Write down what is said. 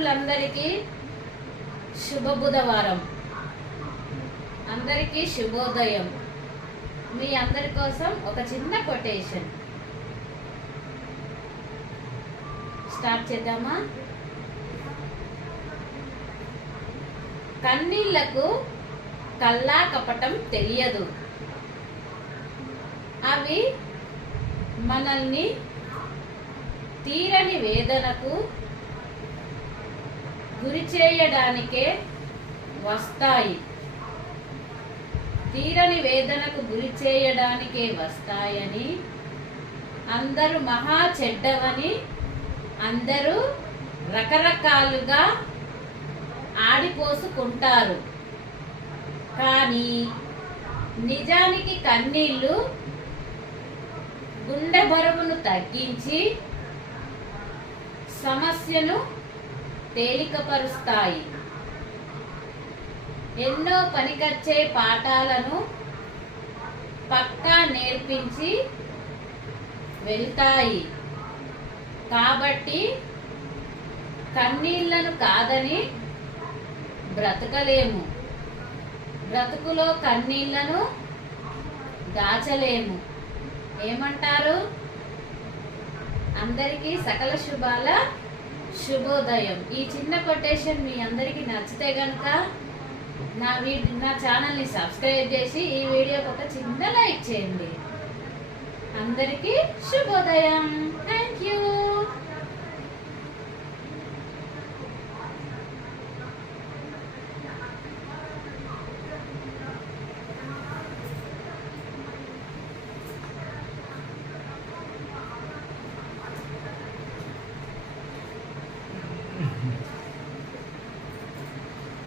మిత్రులందరికీ శుభ బుధవారం. అందరికీ శుభోదయం. మీ అందరి కోసం ఒక చిన్న కొటేషన్ స్టార్ట్ చేద్దామా? కన్నీళ్లకు కల్లా కపటం తెలియదు. అవి మనల్ని తీరని వేదనకు గురి చేయడానికే వస్తాయి. తీరని వేదనకు గురి చేయడానికే వస్తాయని, అందరూ మహా చెడ్డవని అందరూ రకరకాలుగా ఆడిపోసుకుంటారు. కానీ నిజానికి కన్నీళ్ళు గుండె బరువును తగ్గించి సమస్యను తేలికపరుస్తాయి. ఎన్నో పనికొచ్చే పాఠాలను పక్కా నేర్పించి వెళ్తాయి. కాబట్టి కన్నీళ్లను కాదని బ్రతకలేము. బ్రతుకులో కన్నీళ్లను దాచలేము. ఏమంటారు? అందరికీ సకల శుభాల శుభోదయం. ఈ చిన్న కొటేషన్ మీ అందరికీ నచ్చితే గనుక నా ఛానల్ని సబ్స్క్రైబ్ చేసి ఈ వీడియోకి ఒక చిన్న లైక్ చేయండి. అందరికీ శుభోదయం. Thank you.